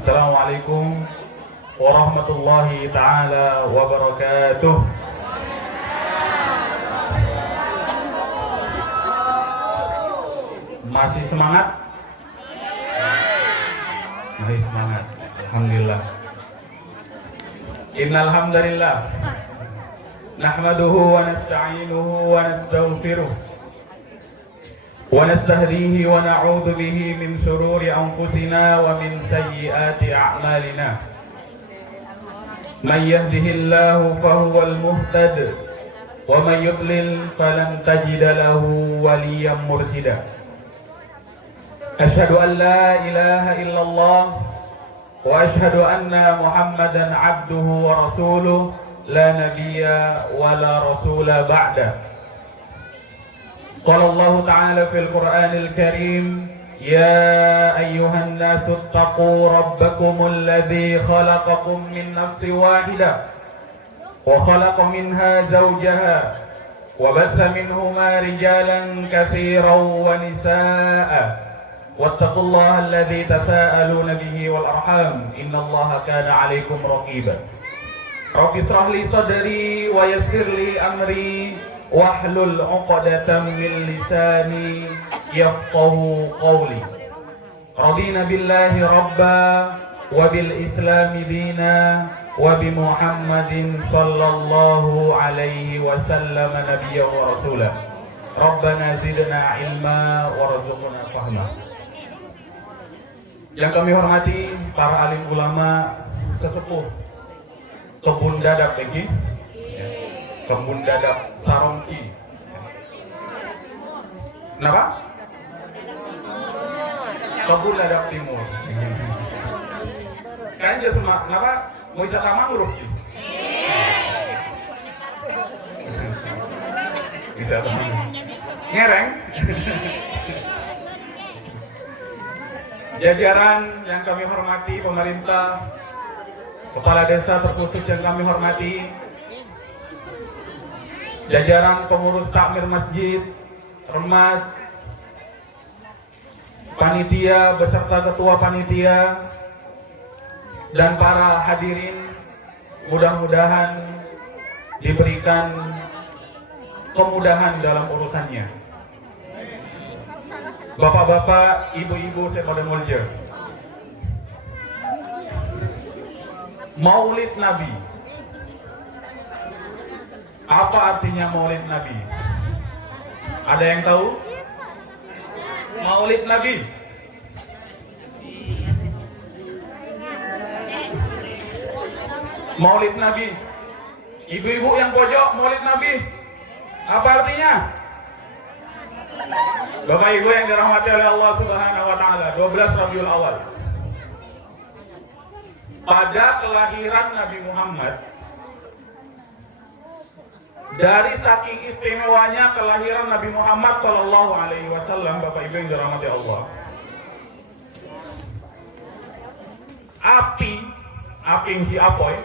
Assalamualaikum warahmatullahi ta'ala wabarakatuh. Masih semangat? Masih semangat. Alhamdulillah. Innal hamdalillah nahmaduhu wa nasta'inuhu wa nastaghfiruh wa nastahdihi wa na'udzu bihi min shururi anfusina wa min sayyiati a'malina. Man yahdihillahu fahuwal muhtad wa man yudlil falan tajida lahu waliyyan mursyida. Asyhadu an la ilaha illallah wa asyhadu anna Muhammadan abduhu wa rasuluh la nabiyya wa la rasula ba'da. Qala Allah ta'ala fil Qur'anil Karim, ya ayyuhan nasu ittaqu rabbakumul ladzi khalaqakum min nafsin wahidah wa khalaqa minha zawjaha wa batha minhuma rijalan katsiran wa nisaa'a wattaqullaha alladzi tasaaluna bihi wal arham innallaha kana 'alaikum raqiba. Rabbi shrah li sadri wa yassir li amri wahlul 'uqdatam min lisani yafqahu qawli. Radina billahi rabba wa bil islami dina wa bi Muhammadin sallallahu alaihi wasallam nabiyyan wa rasulah. Rabbana zidna ilma warzuqna fahma. Yang kami hormati para alim ulama sesepuh Kebun Dadap lagi, Kebun Dadap Sarongki. Kenapa? Kebun Dadap Timur. Kalian dia semak, kenapa? Mau wisata mangrove? Wisata mangrove. Ngereng. Jajaran yang kami hormati, pemerintah, kepala desa terkhusus yang kami hormati, jajaran pengurus takmir masjid, remas, panitia beserta ketua panitia, dan para hadirin, mudah-mudahan diberikan kemudahan dalam urusannya. Bapak-bapak, ibu-ibu, saya pada mulja. Maulid Nabi. Apa artinya Maulid Nabi? Ada yang tahu? Maulid Nabi. Maulid Nabi. Ibu-ibu yang pojok, Maulid Nabi. Apa artinya? Bapak Ibu yang dirahmati oleh Allah Subhanahu wa taala, 12 Rabiul Awal. Pada kelahiran Nabi Muhammad, dari saking istimewanya kelahiran Nabi Muhammad sallallahu alaihi wasallam, Bapak Ibu yang dirahmati Allah. Api di apoy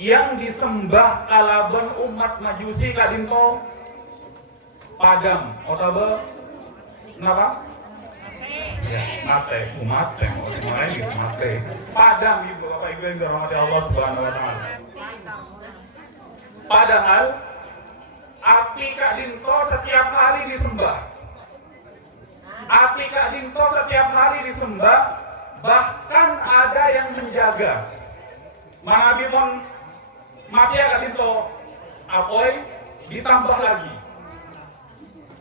yang disembah kalaban umat Majusi kadinto padam, otabe, kenapa? Ya, mate, semuanya gitu mate. Padam ibu, Bapak Ibu yang dirahmati Allah Subhanahu wa taala. Padahal api Kak Dinto setiap hari disembah. Api Kak Dinto setiap hari disembah, bahkan ada yang menjaga. Manabi mon mati ya Kak Dinto, apoy ditambah lagi.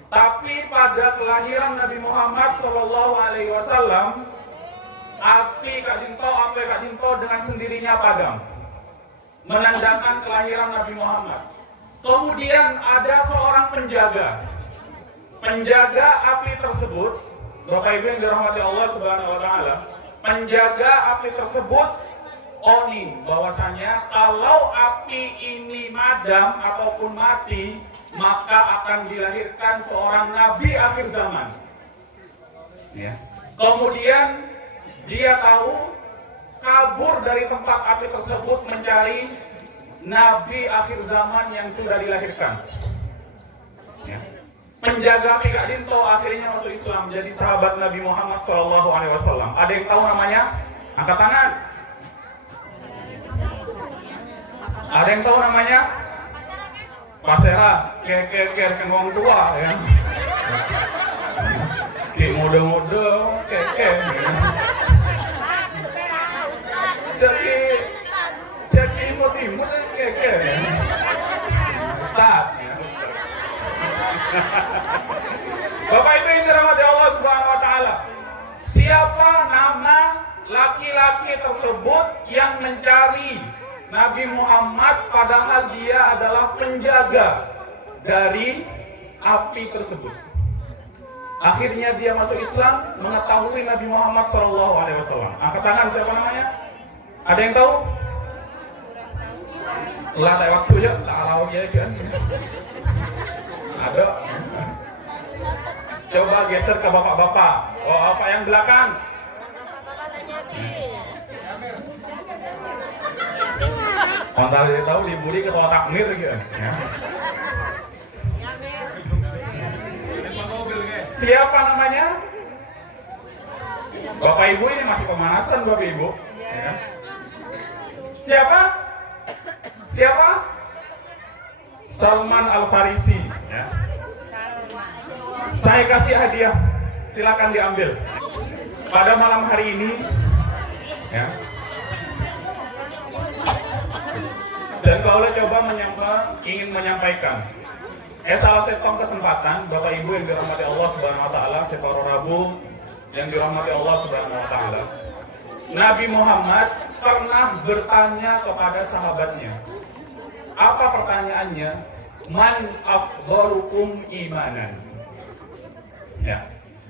Tapi pada kelahiran Nabi Muhammad Shallallahu Alaihi Wasallam, api Kak Dinto dengan sendirinya padam, menandakan kelahiran Nabi Muhammad. Kemudian ada seorang penjaga api tersebut, Bapak Ibu yang dirahmati Allah Subhanahu Wa Taala, penjaga api tersebut oni bahwasanya kalau api ini madam ataupun mati, maka akan dilahirkan seorang nabi akhir zaman. Ya. Kemudian dia tahu, kabur dari tempat api tersebut mencari nabi akhir zaman yang sudah dilahirkan. Ya. Penjaga api Kak Dinto akhirnya masuk Islam, jadi sahabat Nabi Muhammad SAW. Ada yang tahu namanya? Angkat tangan. Ada yang tahu namanya? Pasera, kayak orang tua ya. Kayak mode-mode, kayak. Jadi imut-imut kayak. Ustaz. Bapak Ibu yang dirahmati Allah Subhanahu wa taala. Siapa nama laki-laki tersebut yang mencari Nabi Muhammad padahal dia adalah penjaga dari api tersebut? Akhirnya dia masuk Islam, mengetahui Nabi Muhammad SAW. Angkat tangan, siapa namanya? Ada yang tahu? Lah, ada waktu ya, tak tahu ya kan? Ada. Coba geser ke bapak-bapak. Oh, apa yang belakang? Kontak dia tahu diburi ketua takmir gitu. Ya. Siapa namanya? Bapak Ibu ini masih pemanasan Bapak Ibu. Ya. Siapa? Siapa? Salman Al-Farisi. Ya. Saya kasih hadiah, silakan diambil. Pada malam hari ini, ya. Dan kalau coba ingin menyampaikan, salah satu kesempatan, Bapak Ibu yang dirahmati Allah Subhanahu Wa Taala, separuh Rabu yang dirahmati Allah Subhanahu Wa Taala, Nabi Muhammad pernah bertanya kepada sahabatnya. Apa pertanyaannya? Man afdalukum imanan. Ya.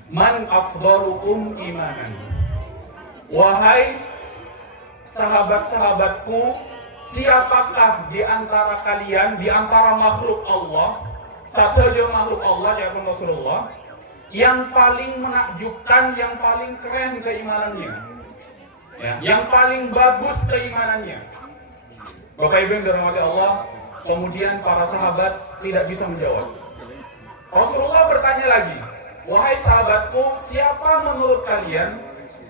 Man afdalukum imanan. Wahai sahabat-sahabatku, siapakah di antara kalian, di antara makhluk Allah, satu aja makhluk Allah yaitu Rasulullah, yang paling menakjubkan, yang paling keren keimanannya, ya, yang paling bagus keimanannya? Bapak Ibu yang dirahmati Allah, kemudian para sahabat tidak bisa menjawab. Rasulullah bertanya lagi, wahai sahabatku, siapa menurut kalian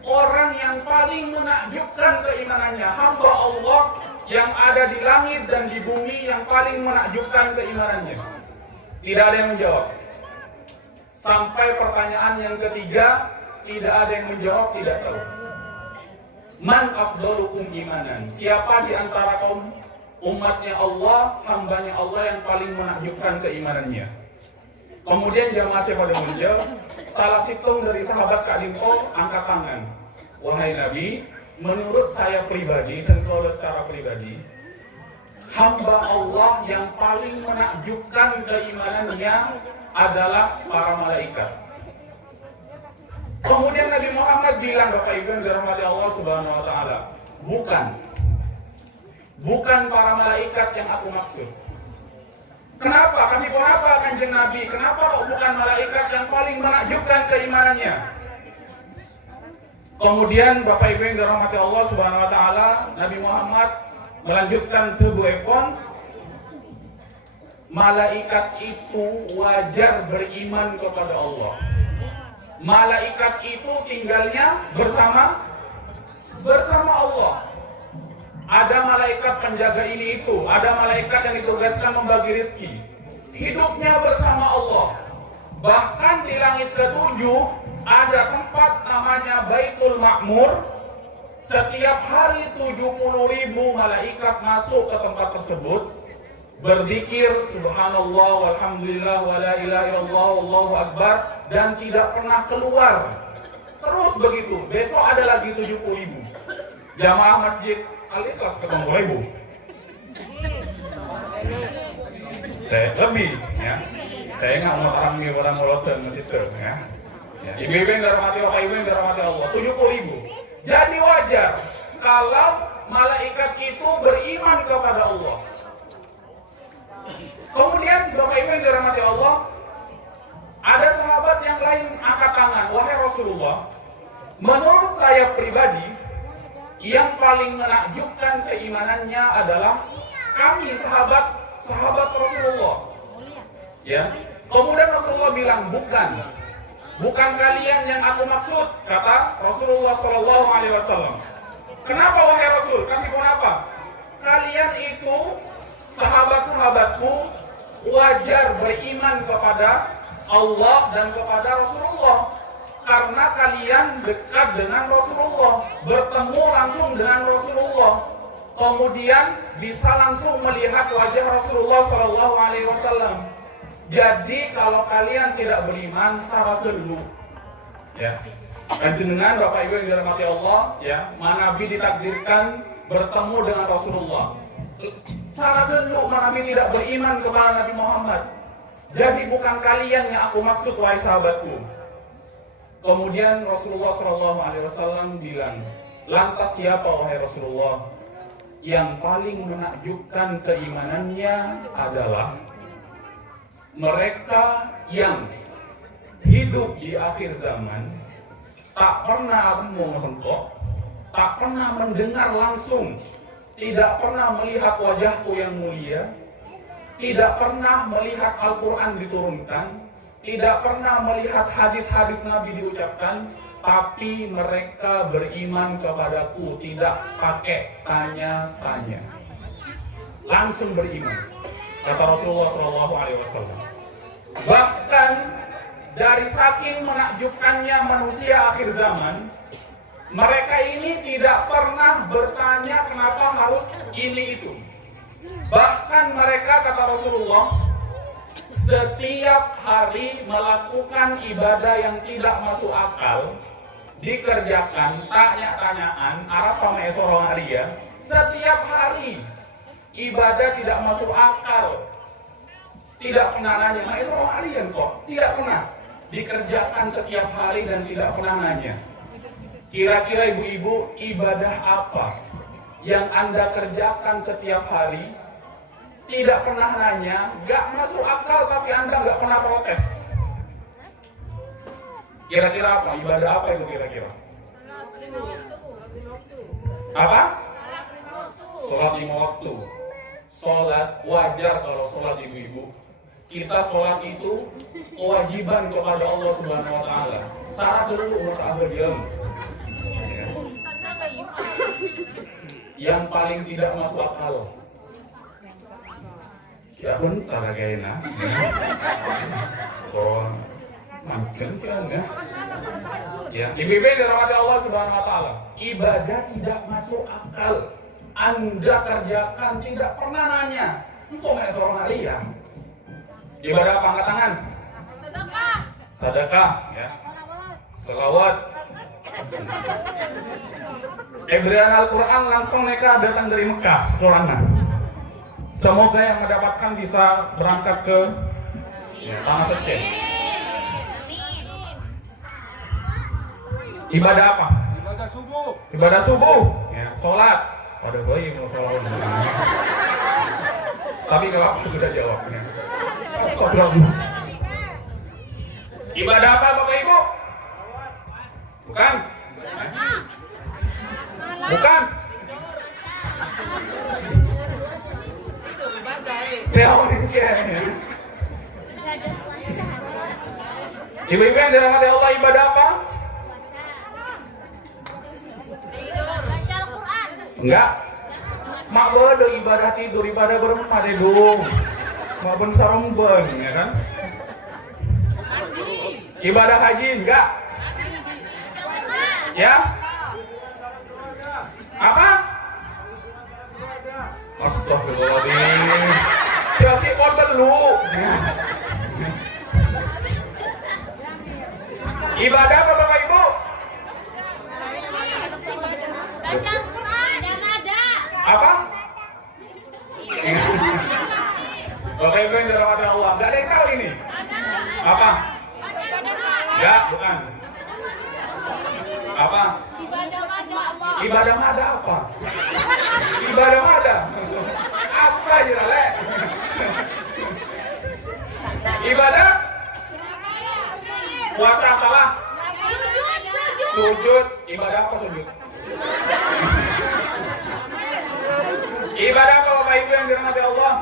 orang yang paling menakjubkan keimanannya? Hamba Allah yang ada di langit dan di bumi yang paling menakjubkan keimanannya. Tidak ada yang menjawab. Sampai pertanyaan yang ketiga, tidak ada yang menjawab, tidak tahu. Man afdalukum imanan. Siapa di antara kaum umatnya Allah, hambanya Allah yang paling menakjubkan keimanannya? Kemudian jamaah pada menjawab, salah situng dari sahabat Kak Limpo angkat tangan. Wahai Nabi, menurut saya pribadi dan kalau secara pribadi, hamba Allah yang paling menakjubkan keimanannya adalah para malaikat. Kemudian Nabi Muhammad bilang, Bapak Ibu yang dirahmati Allah Subhanahu Wa Taala, bukan para malaikat yang aku maksud. Kenapa? Kenapa Kanjeng Nabi? Kenapa kok bukan malaikat yang paling menakjubkan keimanannya? Kemudian Bapak Ibu yang dirahmati Allah Subhanahu Wa Taala, Nabi Muhammad melanjutkan ke Bu Epon, malaikat itu wajar beriman kepada Allah. Malaikat itu tinggalnya bersama Allah. Ada malaikat penjaga ini itu, ada malaikat yang ditugaskan membagi rezeki. Hidupnya bersama Allah. Bahkan di langit ketujuh ada tempat namanya Baitul Ma'mur. Setiap hari 70.000 malaikat masuk ke tempat tersebut, berzikir subhanallah walhamdulillah wala ilaha illallah wallahu akbar, dan tidak pernah keluar. Terus begitu. Besok ada lagi 70.000. Jamaah masjid Al-Ikhlas ketemu ribu. Saya lebih, ya. Saya nggak mau orang ini orang moloten masjid ya. Ibu-ibu yang dirahmati Allah, ibu yang dirahmati Allah, 70.000. Jadi wajar kalau malaikat itu beriman kepada Allah. Kemudian Bapak Ibu yang dirahmati Allah, ada sahabat yang lain angkat tangan, wahai Rasulullah, menurut saya pribadi, yang paling menakjubkan keimanannya adalah kami sahabat Rasulullah. Ya. Kemudian Rasulullah bilang, bukan kalian yang aku maksud, kata Rasulullah SAW. Kenapa wahai Rasul? Kenapa? Kalian itu sahabat-sahabatku wajar beriman kepada Allah dan kepada Rasulullah karena kalian dekat dengan Rasulullah, bertemu langsung dengan Rasulullah, kemudian bisa langsung melihat wajah Rasulullah Shallallahu Alaihi Wasallam. Jadi kalau kalian tidak beriman, syarat dulu, ya. Dan jenengan Bapak Ibu yang dirahmati Allah, ya, Nabi ditakdirkan bertemu dengan Rasulullah. Syarat dulu Nabi tidak beriman kepada Nabi Muhammad. Jadi bukan kalian yang aku maksud wahai sahabatku. Kemudian Rasulullah Shallallahu Alaihi Wasallam bilang, lantas siapa wahai Rasulullah yang paling menakjubkan keimanannya adalah mereka yang hidup di akhir zaman, tak pernah mengentok, tak pernah mendengar langsung, tidak pernah melihat wajahku yang mulia, tidak pernah melihat Al-Quran diturunkan, tidak pernah melihat hadis-hadis Nabi diucapkan, tapi mereka beriman kepadaku, tidak pakai tanya-tanya, langsung beriman, kata Rasulullah SAW. Bahkan dari saking menakjubkannya manusia akhir zaman, mereka ini tidak pernah bertanya kenapa harus ini itu. Bahkan mereka, kata Rasulullah, setiap hari melakukan ibadah yang tidak masuk akal, dikerjakan tanya-tanyaan Arab sama Esorong Aria, setiap hari ibadah tidak masuk akal, tidak pernah nanya, ma Esorong Aria kok, tidak pernah dikerjakan setiap hari dan tidak pernah nanya. Kira-kira ibu-ibu, ibadah apa yang Anda kerjakan setiap hari, tidak pernah nanya, gak masuk akal tapi Anda gak pernah protes? Kira-kira apa? Ibadah apa itu kira-kira? Apa? Sholat 5 waktu. Sholat wajar kalau sholat ibu-ibu. Kita sholat itu kewajiban kepada Allah Subhanahu Wa Taala. Syarat dulu umur abadiam. Yang paling tidak masuk akal. Ya bentar kayaknya. Oh, makan kan ya? Ya, ibu-ibu dirahmati Allah Subhanahu Wa Taala. Ibadah tidak masuk akal. Anda kerjakan tidak pernah nanya. Engkau nggak seorang aliyah. Ibadah apa? Angkat tangan. Sedekah. Sedekah, ya. Selawat. Bacaan Al-Quran langsung mereka datang dari Mekah, Quran. Semoga yang mendapatkan bisa berangkat ke Tanah Seceh. Ibadah apa? Ibadah subuh. Ibadah subuh. Ya, sholat. Ada bayi mau sholat. Tapi kalau aku sudah jawabnya. Ibadah apa Bapak Ibu? Bukan? Bukan? Ibu-ibu yang dirahmati Allah, ibadah apa? Baca Al-Quran. Enggak. Mak bodoh ibadah tidur, ibadah berempat dong. Mak ben saromben, ya kan? Ibadah haji enggak? Ya? Apa? Astagfirullahaladzim. Berarti mau dulu. Ibadah apa Bapak Ibu? Baca Al-Quran. Ada. Apa? Bapak Ibu yang dirahmati Allah, nggak ada yang tahu ini. Apa? Enggak, bukan. Apa? Ibadah mada apa? Ibadah mada. Apa aja Le? Ibadah? Puasa apalah? Sujud. Ibadah apa sujud? Ibadah apa Bapak Ibu yang dirahmati Allah?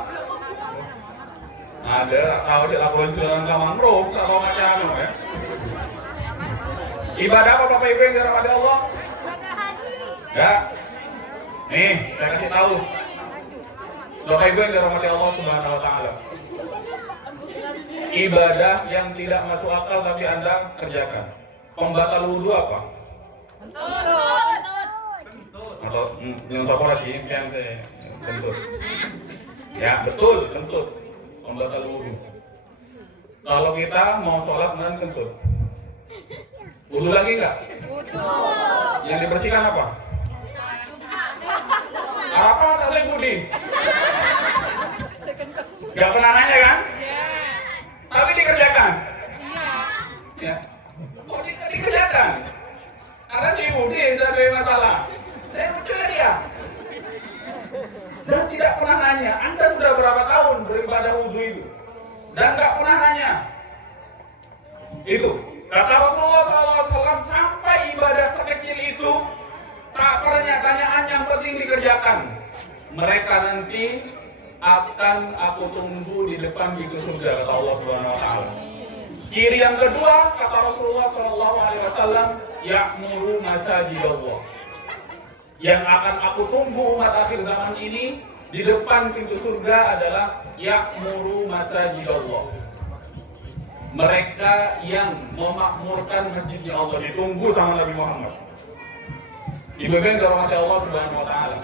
Ada, tahu dia laporan jalan ke mangrove atau macam ya. Ibadah apa Bapak Ibu yang dirahmati Allah? Ya. Nih, saya kasih tahu. Bapak Ibu yang dirahmati Allah Subhanahu wa taala. Ibadah yang tidak masuk akal tapi Anda kerjakan. Pembatal wudhu apa? Atau belum tahu lagi yang saya kentut. Ya, betul, kentut. Pembatal wudhu. Kalau kita mau sholat dan kentut. Wudhu lagi enggak? Yang dibersihkan apa? Apa asli budi? Gak pernah nanya kan? Tapi dikerjakan? Ya. Oh, dikerjakan? Karena si budi saya ada masalah. Saya percaya dia. Dan tidak pernah nanya, Anda sudah berapa tahun beribadah wudhu itu? Dan gak pernah nanya. Itu. Kata Rasulullah SAW, sampai ibadah sekecil itu tak pertanyaan yang penting dikerjakan. Mereka nanti akan aku tunggu di depan pintu surga, kata Allah Subhanahu wa taala. Ciri yang kedua, kata Rasulullah SAW, ya'muru masajidallah. Yang akan aku tunggu umat akhir zaman ini di depan pintu surga adalah ya'muru masajidallah. Mereka yang memakmurkan masjidnya Allah, ditunggu sama Nabi Muhammad. Dibegang dirahmati Allah Subhanahu wa taala.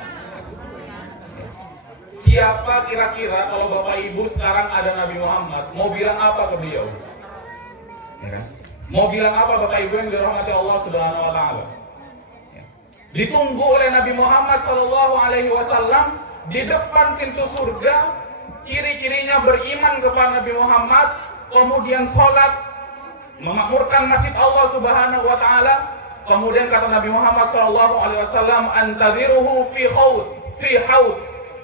Siapa kira-kira kalau Bapak Ibu sekarang ada Nabi Muhammad, mau bilang apa ke beliau? Ya kan? Mau bilang apa Bapak Ibu yang dirahmati Allah Subhanahu wa taala? Ya. Ditunggu oleh Nabi Muhammad sallallahu alaihi wasallam di depan pintu surga. Ciri-cirinya beriman kepada Nabi Muhammad, kemudian sholat, memakmurkan masjid Allah Subhanahu wa taala. Kemudian kata Nabi Muhammad SAW, antadhiruhu fi haud.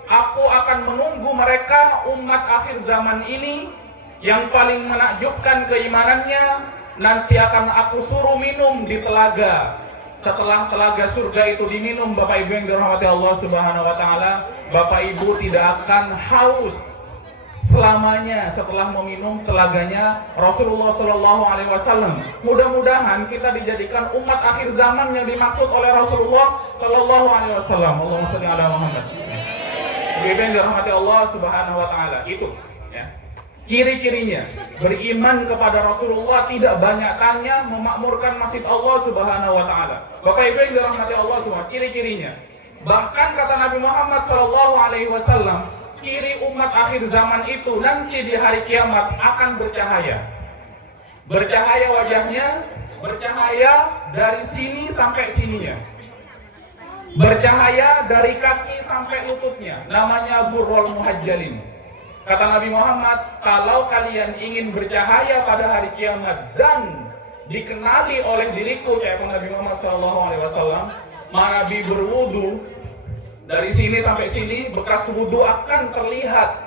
Aku akan menunggu mereka umat akhir zaman ini yang paling menakjubkan keimanannya. Nanti akan aku suruh minum di telaga. Setelah telaga surga itu diminum, Bapak Ibu yang dirahmati Allah Subhanahu wa taala, Bapak Ibu tidak akan haus selamanya setelah meminum telaganya Rasulullah Shallallahu Alaihi Wasallam. Mudah-mudahan kita dijadikan umat akhir zaman yang dimaksud oleh Rasulullah Shallallahu Alaihi Wasallam. Allahumma sholli ala Muhammad. Ibu yang dirahmati Allah Subhanahu Wa Taala, itu ya. Ciri-cirinya beriman kepada Rasulullah, tidak banyak tanya, memakmurkan masjid Allah Subhanahu Wa Taala. Bapak Ibu yang dirahmati Allah semua, ciri-cirinya. Bahkan kata Nabi Muhammad Shallallahu Alaihi Wasallam, ciri umat akhir zaman itu nanti di hari kiamat akan bercahaya. Bercahaya wajahnya, bercahaya dari sini sampai sininya. Bercahaya dari kaki sampai lututnya. Namanya burrul muhajjalin. Kata Nabi Muhammad, kalau kalian ingin bercahaya pada hari kiamat dan dikenali oleh diriku, kayak Nabi Muhammad SAW, Nabi berwudu, dari sini sampai sini bekas wudhu akan terlihat.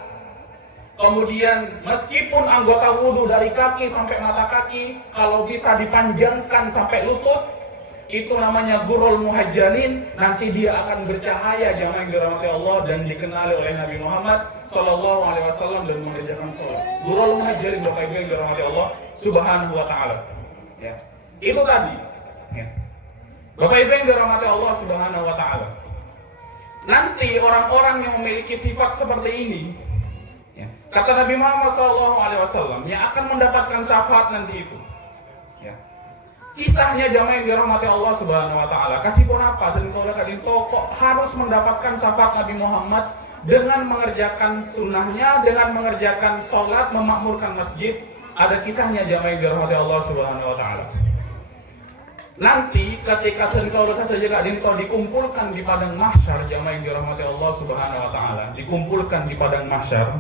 Kemudian meskipun anggota wudhu dari kaki sampai mata kaki, kalau bisa dipanjangkan sampai lutut, itu namanya gurul muhajjalin. Nanti dia akan bercahaya jamaah yang dirahmati Allah dan dikenali oleh Nabi Muhammad SAW dan mengerjakan sholat. Gurul muhajjalin, Bapak Ibu yang dirahmati Allah Subhanahu wa taala. Ya. Itu tadi. Ya. Bapak Ibu yang dirahmati Allah Subhanahu wa taala. Nanti orang-orang yang memiliki sifat seperti ini, ya, kata Nabi Muhammad SAW, yang akan mendapatkan syafaat nanti itu. Ya. Kisahnya jamaah yang dirahmati Allah Subhanahu Wa Taala. Kadipun apa dan kalau kadipun kok harus mendapatkan syafaat Nabi Muhammad dengan mengerjakan sunnahnya, dengan mengerjakan sholat, memakmurkan masjid. Ada kisahnya jamaah yang dirahmati Allah Subhanahu Wa Taala. Nanti ketika engkau saja engkau dikumpulkan di padang mahsyar, jamaah yang dirahmati Allah Subhanahu wa taala, dikumpulkan di padang mahsyar.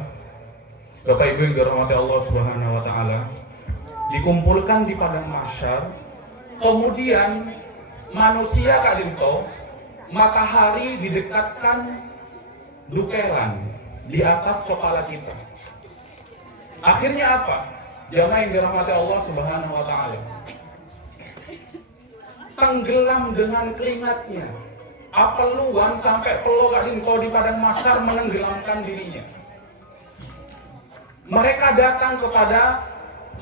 Bapak Ibu yang dirahmati Allah Subhanahu wa taala, dikumpulkan di padang mahsyar. Kemudian manusia kadinto, matahari didekatkan dukelan di atas kepala kita. Akhirnya apa? Jamaah yang dirahmati Allah Subhanahu wa taala, tenggelam dengan keringatnya. Apeluan sampai pelo kadinto di padang mahsyar menenggelamkan dirinya. Mereka datang kepada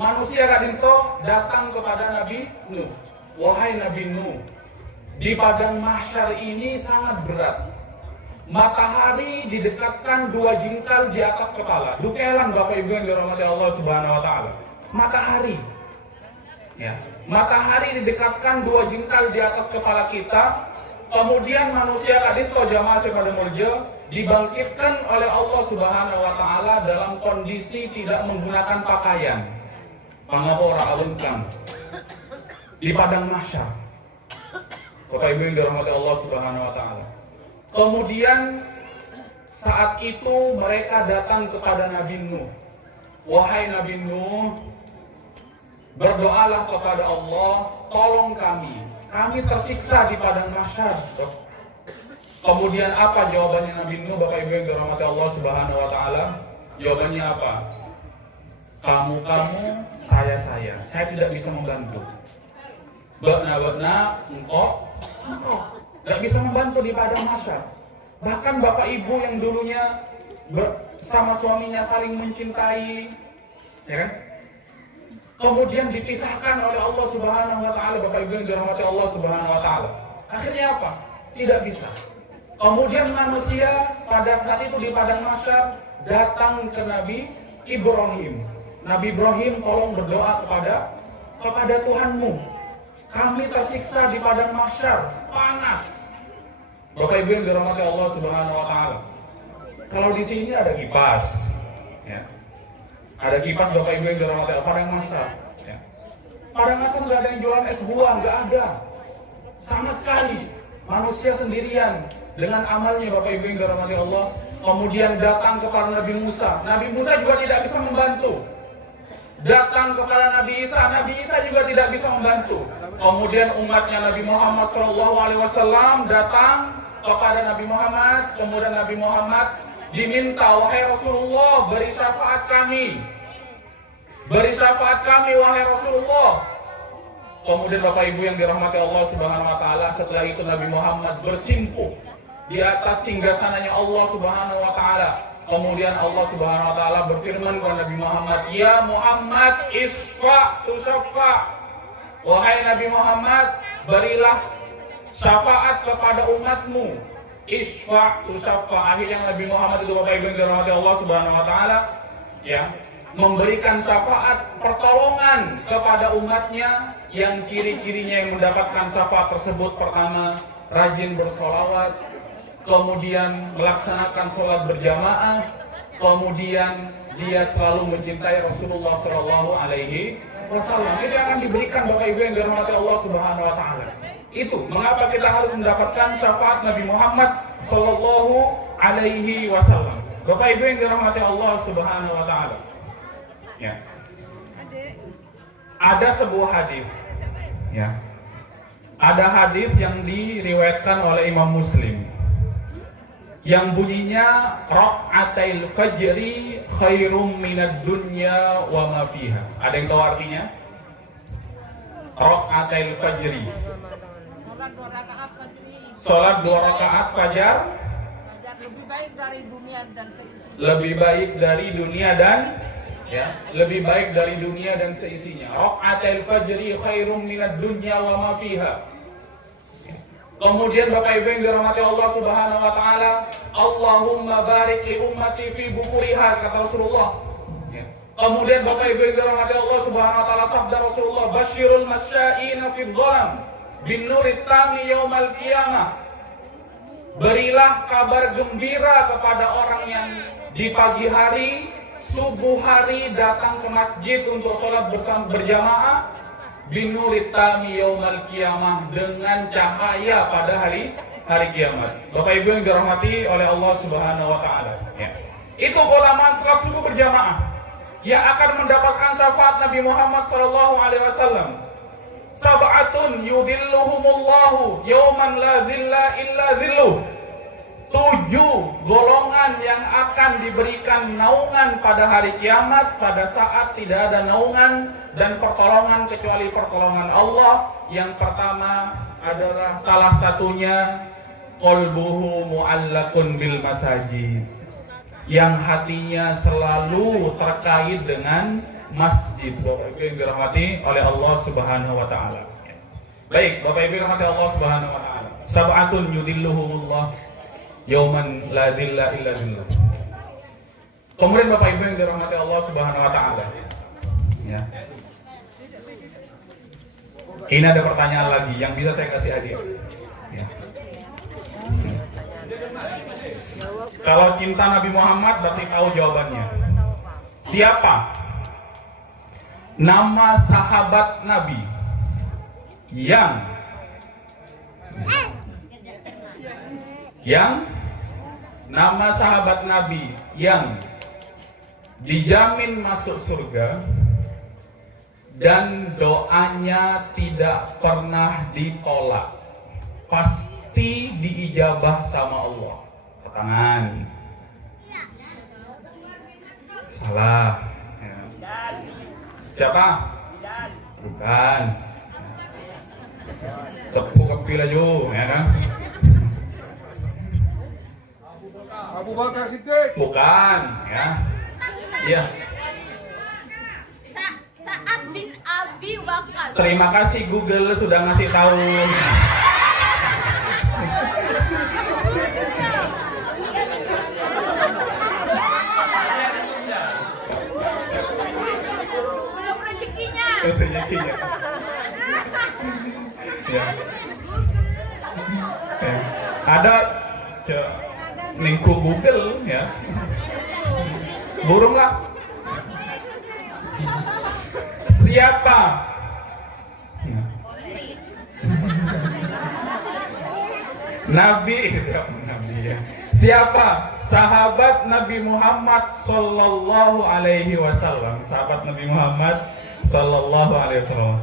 manusia kadinto, datang kepada Nabi Nuh. Wahai Nabi Nuh, di padang mahsyar ini sangat berat. matahari didekatkan 2 jengkal di atas kepala. Dukelan Bapak Ibu yang dirahmati Allah Subhanahu wa taala. Matahari. Ya, matahari didekatkan 2 jengkal di atas kepala kita. Kemudian manusia kadito jamaah pada murja dibangkitkan oleh Allah Subhanahu wa taala dalam kondisi tidak menggunakan pakaian. Pangapora alunkan di padang mahsyar. Bapak Ibu yang dirahmati Allah Subhanahu wa taala. Kemudian saat itu mereka datang kepada Nabi Nuh. Wahai Nabi Nuh, berdoalah kepada Allah, tolong kami tersiksa di padang mahsyar. Kemudian apa jawabannya Nabi Nuh, Bapak Ibu yang dirahmati Allah Subhanahu wa taala? Jawabannya apa? Kamu, saya tidak bisa membantu. Bakna, engkau tidak bisa membantu di padang mahsyar. Bahkan Bapak Ibu yang dulunya bersama suaminya saling mencintai, ya kan? Kemudian dipisahkan oleh Allah Subhanahu wa taala, Bapak Ibu yang dirahmati Allah Subhanahu wa taala. Akhirnya apa? Tidak bisa. Kemudian manusia pada saat itu di padang mahsyar datang ke Nabi Ibrahim. Nabi Ibrahim, tolong berdoa kepada Tuhanmu. Kami tersiksa di padang mahsyar, panas. Bapak Ibu yang dirahmati Allah Subhanahu wa taala. Kalau di sini ada kipas, ya. Ada kipas Bapak Ibu yang dirahmati Allah, padang mahsyar, ya. Padang mahsyar nggak ada yang jualan es buah, nggak ada. Sama sekali. Manusia sendirian dengan amalnya Bapak Ibu yang dirahmati Allah. Kemudian datang kepada Nabi Musa. Nabi Musa juga tidak bisa membantu. Datang kepada Nabi Isa juga tidak bisa membantu. Kemudian umatnya Nabi Muhammad SAW datang kepada Nabi Muhammad. Kemudian Nabi Muhammad diminta, wahai Rasulullah, beri syafaat kami. Beri syafaat kami, wahai Rasulullah. Kemudian Bapak Ibu yang dirahmati Allah Subhanahu wa taala, setelah itu Nabi Muhammad bersimpuh di atas singgasananya Allah Subhanahu wa taala. Kemudian Allah Subhanahu wa taala berfirman kepada Nabi Muhammad, "Ya Muhammad, isfa tusaffa." Wahai Nabi Muhammad, berilah syafaat kepada umatmu. Isfa tusaffa. Akhirnya Nabi Muhammad itu, Bapak Ibu yang dirahmati Allah Subhanahu wa taala, ya, memberikan syafaat pertolongan kepada umatnya yang ciri-cirinya yang mendapatkan syafaat tersebut. Pertama, rajin bersolawat. Kemudian melaksanakan sholat berjamaah, kemudian dia selalu mencintai Rasulullah Shallallahu Alaihi Wasallam. Itu akan diberikan Bapak Ibu yang dirahmati Allah Subhanahu Wa Taala. Itu mengapa kita harus mendapatkan syafaat Nabi Muhammad Shallallahu Alaihi Wasallam. Bapak Ibu yang dirahmati Allah Subhanahu Wa Taala. Ya. Ada sebuah hadis. Ya. Ada hadis yang diriwayatkan oleh Imam Muslim, yang bunyinya raq'atil fajri khairum minad dunya wa ma fiha. Ada yang tahu artinya? Raq'atil fajri. Salat 2 rakaat fajar lebih baik dari dunia dan seisinya. Lebih baik dari dunia dan lebih baik dari dunia dan seisinya. Raq'atil fajri khairum minad dunya wa ma fiha. Kemudian Bapak Ibu yang dirahmati Allah Subhanahu wa taala, Allahumma barik li ummati fi bukuriha, kata Rasulullah. Kemudian Bapak Ibu yang dirahmati Allah Subhanahu wa taala, sabda Rasulullah, basyirul masya'ina fi dhalam bin nurit tami yaumal qiyamah. Berilah kabar gembira kepada orang yang di pagi hari, subuh hari datang ke masjid untuk sholat berjamaah, binurit tami yaumal qiyamah, dengan cahaya pada hari kiamat. Bapak Ibu yang dirahmati oleh Allah Subhanahu wa taala, ya. Itu keutamaan sholat subuh berjamaah yang akan mendapatkan syafaat Nabi Muhammad sallallahu alaihi wasallam. Sab'atun yudhilluhumullahu yauman la dhilla illa dhilluh. 7 golongan yang akan diberikan naungan pada hari kiamat, pada saat tidak ada naungan dan pertolongan kecuali pertolongan Allah. Yang pertama adalah salah satunya qalbuhu mu'allaqun bil masajid, yang hatinya selalu terkait dengan masjid. Bapak Ibu yang dirahmati oleh Allah Subhanahu wa taala. Baik, Bapak Ibu yang dirahmati Allah Subhanahu wa taala. Sab'atun yudilluhumullah Yauman la dhilla illa dhilluh. Kemudian Bapak Ibu yang dirahmati Allah Subhanahu wa taala. Ya. Ini ada pertanyaan lagi yang bisa saya kasih hadiah. Ya. Kalau cinta Nabi Muhammad berarti tahu jawabannya. Siapa nama sahabat Nabi yang nama sahabat Nabi yang dijamin masuk surga dan doanya tidak pernah ditolak, pasti diijabah sama Allah? Tangan. Salah. Ya. Siapa? Bukan. Tepuk kepil aja, ya kan? Abu Bakar Siddiq. Bukan, ya. Iya. Sa'ad bin Abi Waqqas. Terima kasih Google sudah ngasih tahu. Belum rezekinya. Rezekinya. Ya. Ya. Ada ningku Google ya. Burung lah. Siapa? Nabi, ya. Siapa sahabat Nabi Muhammad sallallahu alaihi wasallam? Sahabat Nabi Muhammad sallallahu alaihi wasallam.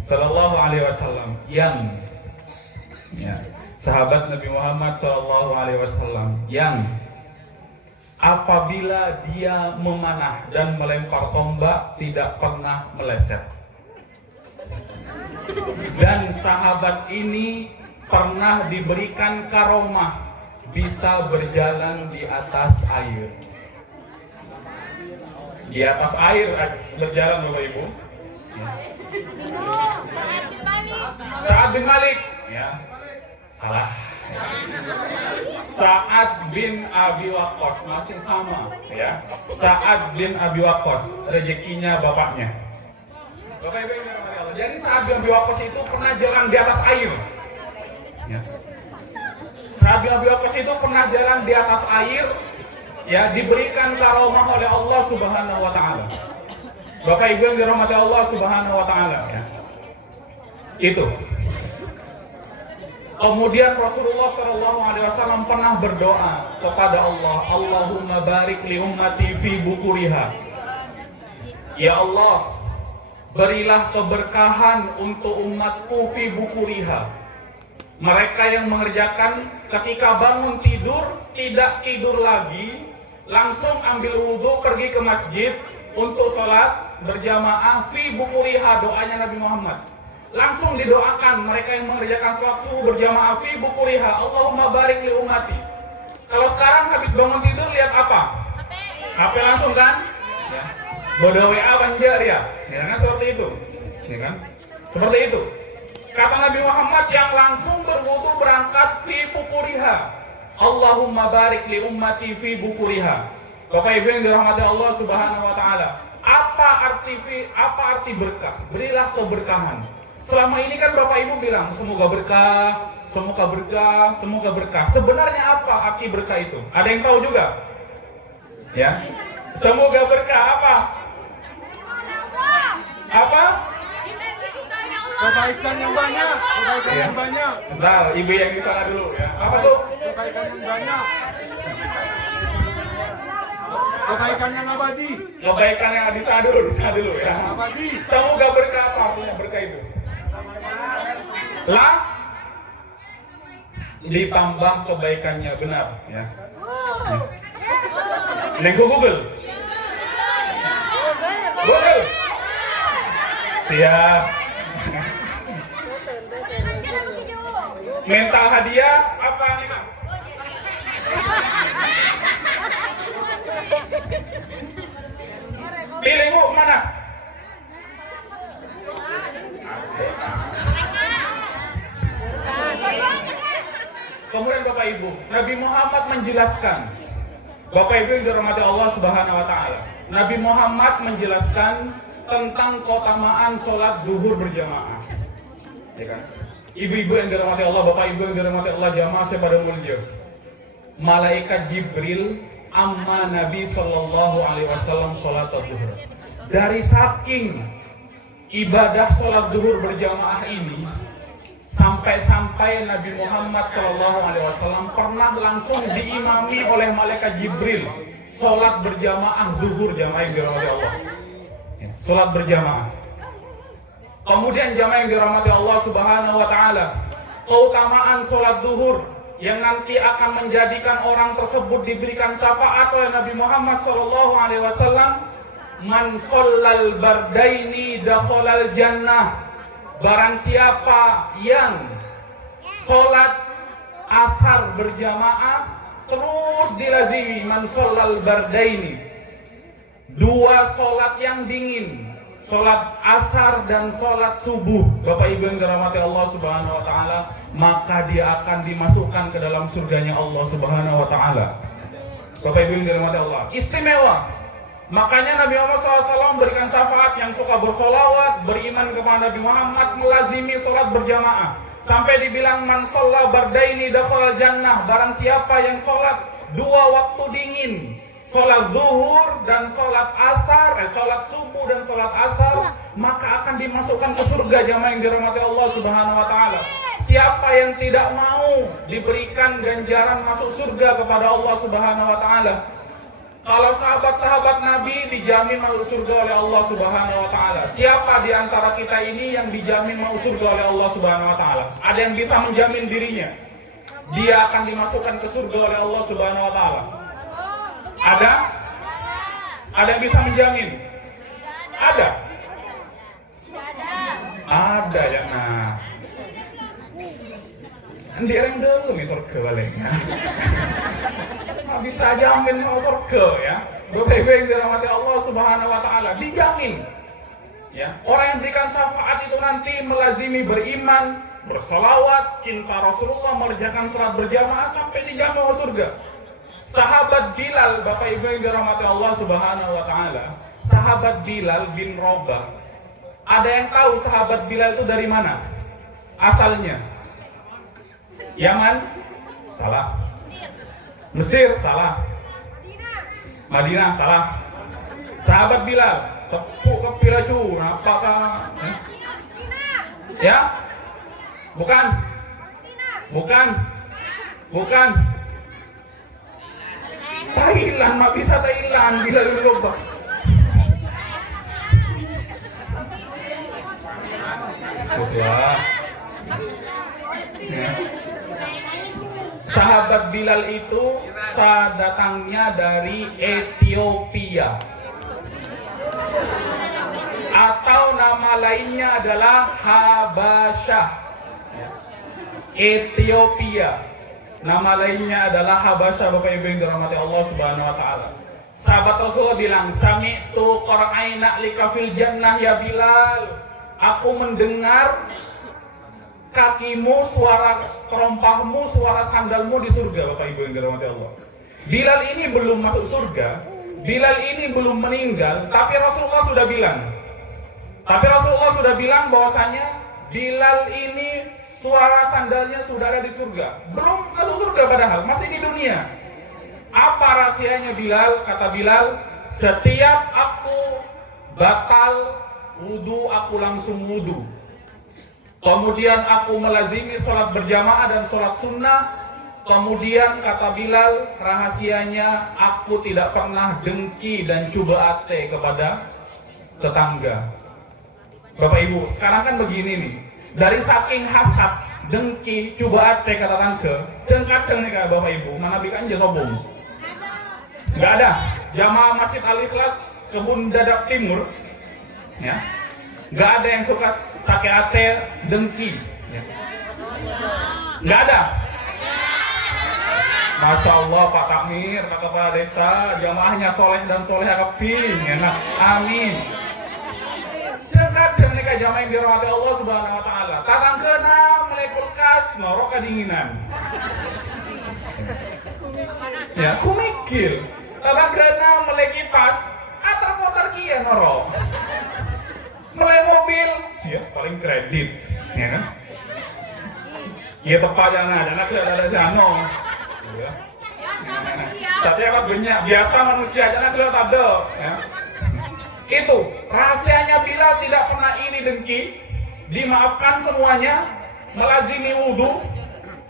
Sallallahu alaihi wasallam yang ya, sahabat Nabi Muhammad sallallahu alaihi wasallam yang apabila dia memanah dan melempar tombak tidak pernah meleset. Dan sahabat ini pernah diberikan karomah bisa berjalan di atas air. Di atas air berjalan Bapak Ibu. Sa'ad bin Malik. Ya. Salah. Sa'ad bin Abi Waqqas, masih sama ya. Sa'ad bin Abi Waqqas, rezekinya bapaknya. Bapak Ibu yang dirahmati Allah. Jadi Sa'ad bin Abi Waqqas itu pernah jalan di atas air. Ya. Sa'ad bin Abi Waqqas itu pernah jalan di atas air, ya, diberikan karomah oleh Allah Subhanahu wa taala. Bapak Ibu yang dirahmati Allah Subhanahu wa taala, ya. Itu. Kemudian Rasulullah Shallallahu alaihi wasallam pernah berdoa kepada Allah, Allahumma barik li ummati fi bukuriha. Ya Allah, berilah keberkahan untuk umatku fi bukuriha. Mereka yang mengerjakan ketika bangun tidur tidak tidur lagi, langsung ambil wudhu pergi ke masjid untuk sholat berjamaah fi bukuriha, doanya Nabi Muhammad. Langsung didoakan mereka yang mengerjakan sholat subuh berjamaah fi bukuriha, Allahumma barik li ummati. Kalau sekarang habis bangun tidur lihat apa? HP langsung kan? Ya. Bodo WA banjir ya kan seperti itu, ya kan? Seperti itu. Kata Nabi Muhammad yang langsung berwudu berangkat fi bukuriha, Allahumma barik li ummati fi bukuriha. Bapak Ibu yang dirahmati Allah Subhanahu wa taala. Apa arti berkah? Berilah keberkahan. Selama ini kan Bapak Ibu bilang semoga berkah, semoga berkah, semoga berkah. Sebenarnya apa arti berkah itu? Ada yang tahu juga? Ya. Semoga berkah apa? Apa? Kebaikan yang banyak, kebaikan yang banyak. Bentar, ibu yang di sana dulu ya. Apa tuh? Kebaikan yang banyak. Kebaikan yang abadi. Kebaikan yang di sana dulu ya. Abadi. Semoga berkah apa artinya berkah itu? Lah ditambah kebaikannya, benar ya. Lengko Google. Google. Siap. Mental hadiah apa nih, Kak? Pilih Bu, mana? Kemudian Bapak Ibu, Nabi Muhammad menjelaskan, Bapak Ibu yang dirahmati Allah Subhanahu wa taala. Nabi Muhammad menjelaskan tentang keutamaan sholat duhur berjamaah. Ya kan? Ibu-ibu yang dirahmati Allah, Bapak Ibu yang dirahmati Allah, jamaah saya pada mulia. Malaikat Jibril amma Nabi sallallahu alaihi wasallam sholat duhur. Dari saking ibadah sholat duhur berjamaah ini, sampai-sampai Nabi Muhammad SAW pernah langsung diimami oleh malaikat Jibril sholat berjamaah duhur, jamaah yang dirahmati Allah. Sholat berjamaah. Kemudian jamaah yang dirahmati Allah Subhanahu wa taala, keutamaan sholat duhur yang nanti akan menjadikan orang tersebut diberikan syafaat oleh Nabi Muhammad SAW. Man shallal bardaini dakhalal jannah. Barang siapa yang sholat asar berjamaah terus dilazimi, man shallal bardaini, dua sholat yang dingin, sholat asar dan sholat subuh, Bapak Ibu yang dirahmati Allah Subhanahu wa taala, maka dia akan dimasukkan ke dalam surganya Allah Subhanahu wa taala. Bapak Ibu yang dirahmati Allah, istimewa. Makanya Nabi Muhammad SAW memberikan syafaat yang suka bersolawat, beriman kepada Nabi Muhammad, melazimi sholat berjamaah. Sampai dibilang man sholla bardaini dakhalal jannah. Barang siapa yang sholat dua waktu dingin, sholat zuhur dan sholat asar, sholat subuh dan sholat asar, maka akan dimasukkan ke surga, jamaah yang dirahmati Allah Subhanahu wa taala. Siapa yang tidak mau diberikan ganjaran masuk surga kepada Allah Subhanahu wa taala? Kalau sahabat-sahabat Nabi dijamin masuk surga oleh Allah Subhanahu wa taala. Siapa di antara kita ini yang dijamin masuk surga oleh Allah Subhanahu wa taala? Ada yang bisa menjamin dirinya dia akan dimasukkan ke surga oleh Allah Subhanahu wa taala? Ada? Ada yang bisa menjamin? Ada? Ada ya. Nah, ndireng dulu nih surga baliknya. Bisa jamin mau surga ya. Bapak Ibu yang dirahmati Allah Subhanahu wa taala, dijamin. Ya, orang yang berikan syafaat itu nanti melazimi beriman, bersolawat, cinta Rasulullah, mengerjakan salat berjamaah sampai dijamin masuk surga. Sahabat Bilal, Bapak Ibu yang dirahmati Allah Subhanahu wa taala, sahabat Bilal bin Rabah. Ada yang tahu sahabat Bilal itu dari mana? Asalnya? Yaman? Salah. Mesir? Salah. Madinah? Salah. Sahabat Bilal, sepuh kepilaju, apakah? Ya? Bukan? Bukan? Bukan? Thailand, mak bisa Thailand, Bilal bin Rabah. Ya. Sahabat Bilal itu datangnya dari Ethiopia, atau nama lainnya adalah Habasyah. Ethiopia, nama lainnya adalah Habasyah, Bapak Ibu yang dirahmati Allah Subhanahu wa taala. Sahabat Rasulullah bilang, "Sami'tu qara'aina lika fil jannah ya Bilal." Aku mendengar kakimu, suara terompahmu, suara sandalmu di surga, Bapak Ibu yang dirahmati Allah. Bilal ini belum masuk surga, Bilal ini belum meninggal, tapi Rasulullah sudah bilang bahwasanya Bilal ini suara sandalnya sudah ada di surga. Belum masuk surga padahal, masih di dunia. Apa rahasianya Bilal? Kata Bilal, setiap aku batal wudu, aku langsung wudu. Kemudian aku melazimi sholat berjamaah dan sholat sunnah. Kemudian kata Bilal, rahasianya aku tidak pernah dengki dan coba ate kepada tetangga. Bapak Ibu, sekarang kan begini nih, dari saking hasad, dengki, coba ate kata tetangga, dan kadang nih kata Bapak Ibu, mana bikin aja sobong. Gak ada. Jamaah Masjid Al-Ikhlas Kebun Dadap Timur, ya, gak ada yang suka sakit ate, dengki, ya. Gak ada. Masya Allah Pak Takmir, Pak Kepala Desa, jamaahnya soleh dan soleh keping, enak, amin. Dan kadang nih kayak jamaah yang dirahmati Allah Subhanahu wa taala, tatang kena mulai kulkas, norok kedinginan. Ya, aku mikir. Tata grana mulai kipas, atar-atar kia noro. Mulai mobil, siap paling kredit, ya kan? Iya tepat jangan ada jano. Ya. Tapi apa banyak biasa manusia jangan kelihatan ada. Ya. Itu rahasianya Bilal tidak pernah iri dengki, dimaafkan semuanya, melazimi wudhu,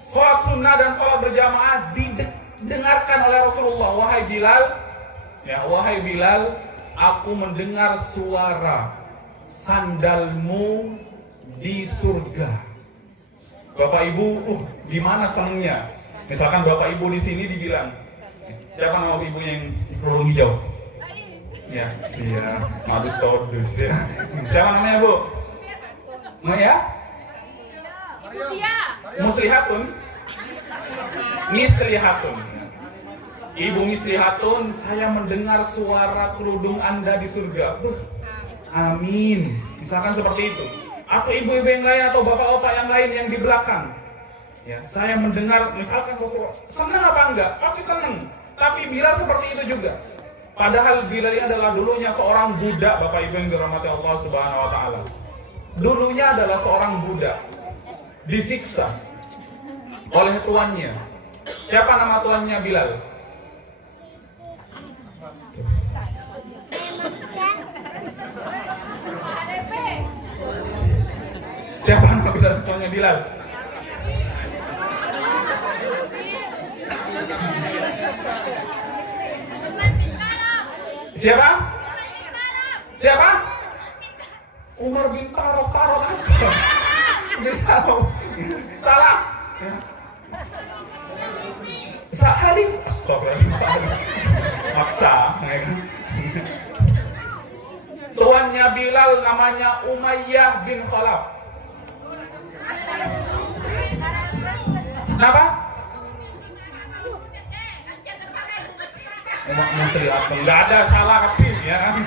sholat sunnah dan sholat berjamaah didengarkan oleh Rasulullah. Wahai Bilal, aku mendengar suara sandalmu di surga. Bapak Ibu, gimana senengnya? Misalkan Bapak Ibu di sini dibilang, siapa nama ibu yang kerudung hijau? Ya, siap. Madus todus ya. Siapa namanya Bu? Maya? Muslihatun. Mislihatun. Ibu Mislihatun, saya mendengar suara kerudung Anda di surga. Amin. Misalkan seperti itu. Atau ibu-ibu yang lain atau bapak-bapak yang lain yang di belakang. Ya, saya mendengar misalkan senang apa enggak? Pasti senang. Tapi Bilal seperti itu juga. Padahal Bilal ini adalah dulunya seorang budak, Bapak Ibu yang dirahmati Allah Subhanahu wa taala. Dulunya adalah seorang budak. Disiksa oleh tuannya. Siapa nama tuannya Bilal? Siapa nama tuannya Bilal? Siapa? Siapa? Umar bin Tarok apa? Salah. Sahalif. Astagfirullah. Maksa. Tuannya Bilal namanya Umayyah bin Khalaf. Kenapa? Muslihatun, nggak ada salah tapi ya kan?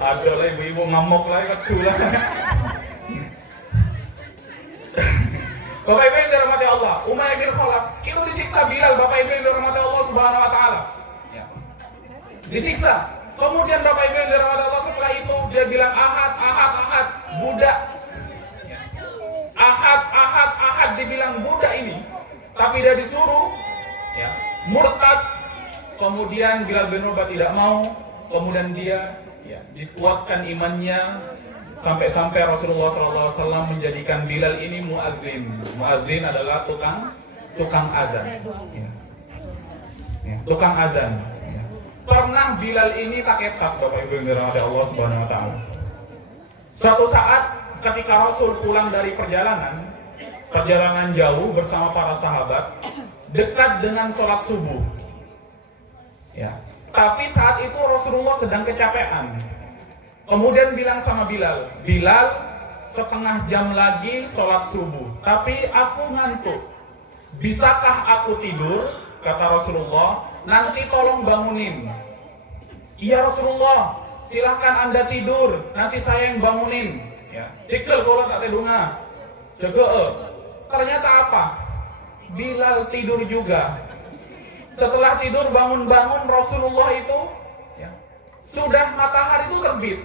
Ada lah ibu-ibu ngamuk lah keculah. Bapak Ibu yang dirahmati Allah, Umayyah bin Khalaf itu disiksa Bilal, Bapak Ibu yang dirahmati Allah Subhanahu wa taala. Ya. Disiksa. Kemudian Bapak Ibu yang dirahmati Allah setelah itu dia bilang ahad, budak. Ahad dibilang budak ini, tapi dia disuruh ya, murtad. Kemudian Bilal bin Rabah tidak mau, kemudian dia ya, dikuatkan imannya sampai Rasulullah SAW menjadikan Bilal ini muadzin. Muadzin adalah tukang azan. Ya. Ya, tukang azan. Ya. Pernah Bilal ini pakai tas, Bapak Ibu yang dirahmati Allah Subhanahu wa taala. Suatu saat ketika Rasul pulang dari perjalanan jauh bersama para sahabat, dekat dengan sholat subuh. Ya. Tapi saat itu Rasulullah sedang kecapean. Kemudian bilang sama Bilal, setengah jam lagi sholat subuh, tapi aku ngantuk. Bisakah aku tidur? Kata Rasulullah, nanti tolong bangunin. Iya Rasulullah, silahkan Anda tidur, nanti saya yang bangunin. Ya. Tikel kalau tak tidurnya. Ternyata apa? Bilal tidur juga. Setelah tidur bangun-bangun Rasulullah itu ya, sudah matahari itu terbit.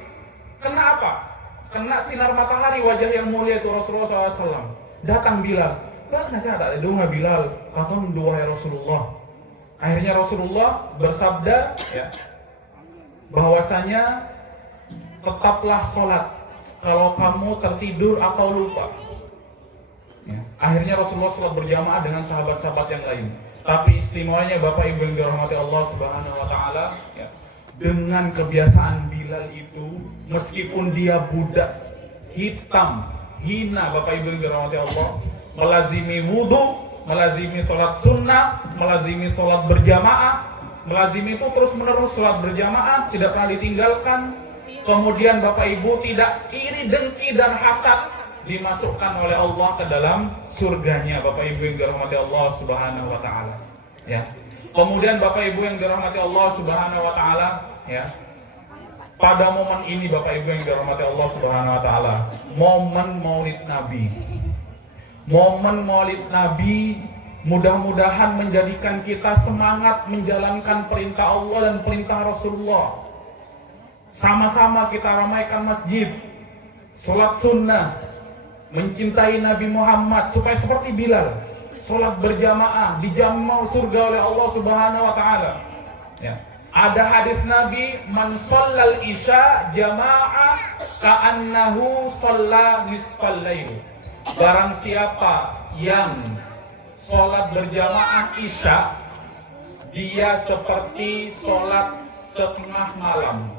Kenapa? Kena sinar matahari wajah yang mulia itu Rasulullah SAW. Datang Bilal. Kenapa tak dengar Bilal? Katon dua ya Rasulullah. Akhirnya Rasulullah bersabda ya, bahwasanya tetaplah sholat kalau kamu tertidur atau lupa. Ya. Akhirnya Rasulullah sholat berjamaah dengan sahabat-sahabat yang lain. Tapi istimewanya Bapak Ibu yang dirahmati Allah Subhanahu wa taala ya, dengan kebiasaan Bilal itu, meskipun dia budak hitam, hina, Bapak Ibu yang dirahmati Allah, melazimi wudu, melazimi sholat sunnah, melazimi sholat berjamaah, melazimi itu terus menerus sholat berjamaah, tidak pernah ditinggalkan. Kemudian Bapak Ibu tidak iri, dengki dan hasad, dimasukkan oleh Allah ke dalam surganya, Bapak Ibu yang dirahmati Allah Subhanahu wa taala. Ya. Kemudian Bapak Ibu yang dirahmati Allah Subhanahu wa taala, ya. Pada momen ini Bapak Ibu yang dirahmati Allah Subhanahu wa taala, momen Maulid Nabi. Momen Maulid Nabi mudah-mudahan menjadikan kita semangat menjalankan perintah Allah dan perintah Rasulullah. Sama-sama kita ramaikan masjid, sholat sunnah, mencintai Nabi Muhammad supaya seperti Bilal, sholat berjamaah dijamu surga oleh Allah Subhanahu wa taala. Ya. Ada hadis Nabi, man shallal isya jamaah ka'annahu shalla nisfal lail. Barang siapa yang sholat berjamaah isya, dia seperti sholat setengah malam.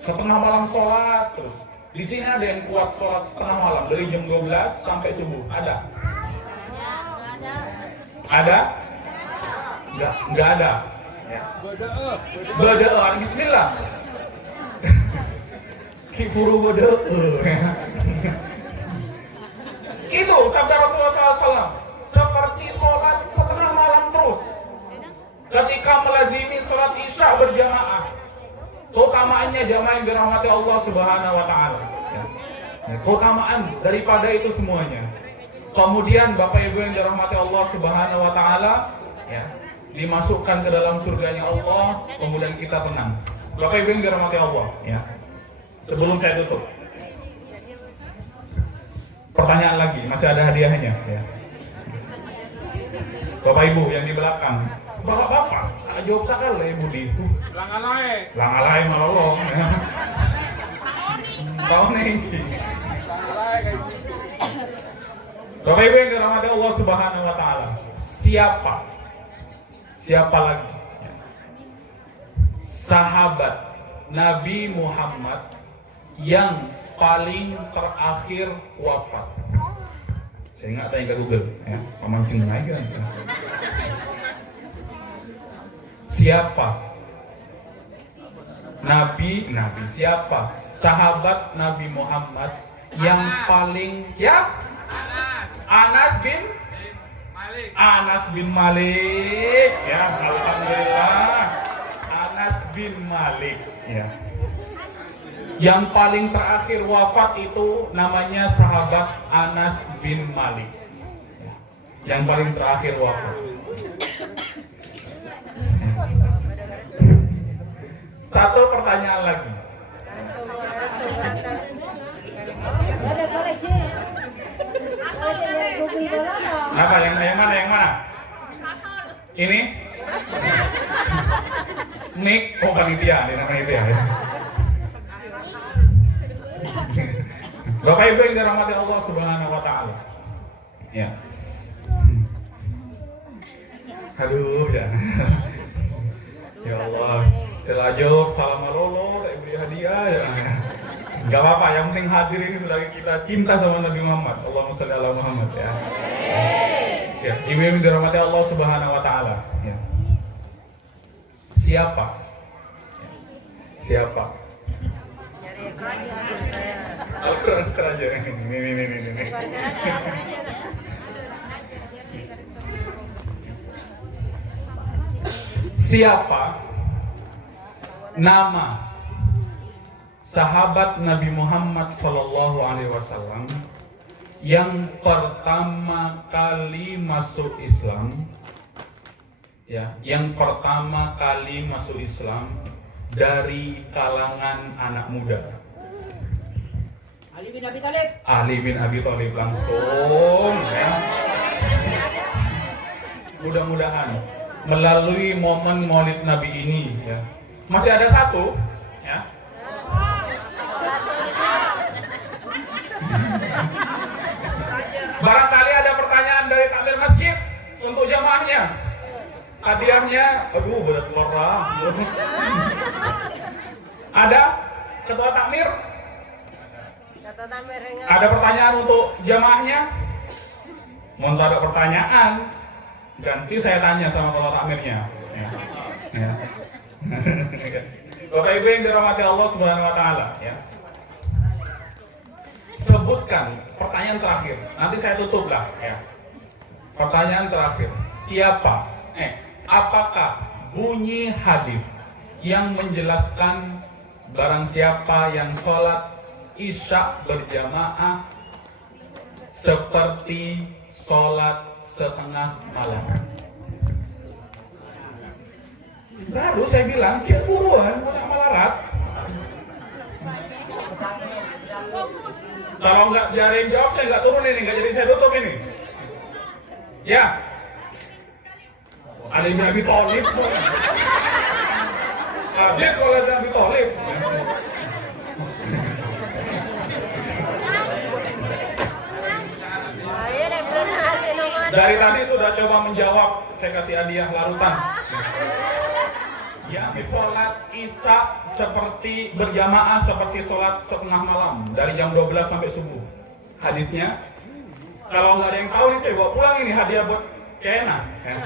Setengah malam sholat terus. Di sini ada yang kuat sholat setengah malam dari jam 12 sampai subuh. Ada? Ada? Enggak ada. Ya. Berdoa, bismillah. Kifuru berdoa. Itu sabda Rasulullah SAW. Seperti sholat setengah malam terus. Ketika melazimi sholat isya berjamaah. Keutamaannya jamaah yang dirahmati Allah Subhanahu wa taala. Keutamaan daripada itu semuanya. Kemudian Bapak Ibu yang dirahmati Allah Subhanahu wa taala, ya, dimasukkan ke dalam surganya Allah, kemudian kita tenang. Bapak Ibu yang dirahmati Allah, ya. Sebelum saya tutup, pertanyaan lagi, masih ada hadiahnya, ya. Bapak Ibu yang di belakang, bapak-bapak, jawab sekali Ibu di itu. Langalai malolong. Tahu nih. Bapak Ibu yang dirahmati Allah Subhanahu wa taala, siapa lagi sahabat Nabi Muhammad yang paling terakhir wafat? Saya nggak tanya ke Google, ya, pemancing aja. Siapa siapa sahabat Nabi Muhammad yang paling, ya? Anas bin Malik, ya, alhamdulillah. Anas bin Malik, ya. Yang paling terakhir wafat itu namanya sahabat Anas bin Malik, ya. Yang paling terakhir wafat. Satu pertanyaan lagi. Apa yang mana? Ini? Nik, oh panitia, ini namanya itu ya. Bapak Ibu yang dirahmati Allah Subhanahu wa taala. Ya. Aduh, ya. Ya Allah, selajok salam malolo, beri hadiah ya. Gak apa-apa, yang penting hadir ini selagi kita cinta sama Nabi Muhammad. Allahumma shalli ala Muhammad, ya. Ya, ibu yang dirahmati Allah Subhanahu wa taala, ya. Siapa? Al-Quran saja. Ini. Siapa nama sahabat Nabi Muhammad Sallallahu Alaihi Wasallam yang pertama kali masuk Islam, ya, yang pertama kali masuk Islam dari kalangan anak muda? Ali bin Abi Thalib. Ali bin Abi Thalib langsung, ya. Mudah-mudahan melalui momen Maulid Nabi ini, ya, masih ada satu, ya. Barangkali ada pertanyaan dari takmir masjid untuk jamaahnya. Hadiahnya, aduh berat keluar. Ada ketua takmir? Ada pertanyaan untuk jamaahnya? Mau ada pertanyaan? Ganti saya tanya sama ketua takmirnya. Ya. Bapak Ibu yang dirahmati Allah Subhanahu wa taala, ya. Sebutkan pertanyaan terakhir. Nanti saya tutup lah, ya. Pertanyaan terakhir. Apakah bunyi hadis yang menjelaskan barang siapa yang sholat isya berjamaah seperti sholat setengah malam. Baru saya bilang, kias buruan, malah rat. Kalau nggak biarin jawab, saya nggak turun ini, nggak jadi saya tutup ini. Ya. Ada yang Nabi Tholib. Ada kalau ada Nabi Tholib. Dari tadi sudah coba menjawab, saya kasih hadiah larutan. Ya, sholat isya seperti berjamaah seperti sholat setengah malam dari jam 12 sampai subuh. Hadisnya, kalau nggak ada yang tahu nih saya bawa pulang ini hadiah buat Kena. Ya.